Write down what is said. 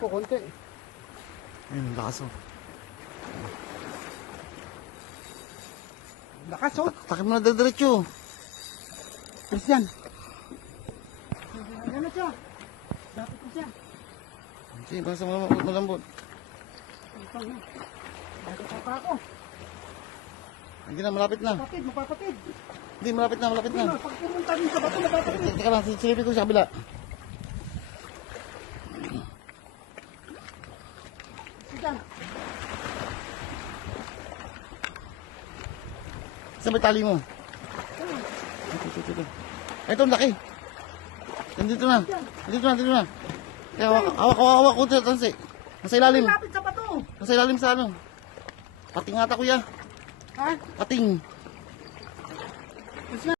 ko konti. Ayun, lakas oh. Lakas oh. Takip mo na diretso. Christian. Ano siya? Dapat ko siya. Sige, basta malambot. Bakit pa ako? Hindi na, malapit na. Mapapatid, mapapatid. Hindi, malapit na, malapit na. Pag pumunta rin sa bato, mapapatid. Teka lang, silipin ko sa kabila. Christian. Saan ba yung tali mo? Ito. Ito, ang laki. Nandito na. Dito na. Kaya hawak ko dito, tansi. Nasa ilalim. Lapit sa bato. Nasa ilalim sa ano. Pating ata kuya. Ha? Pating.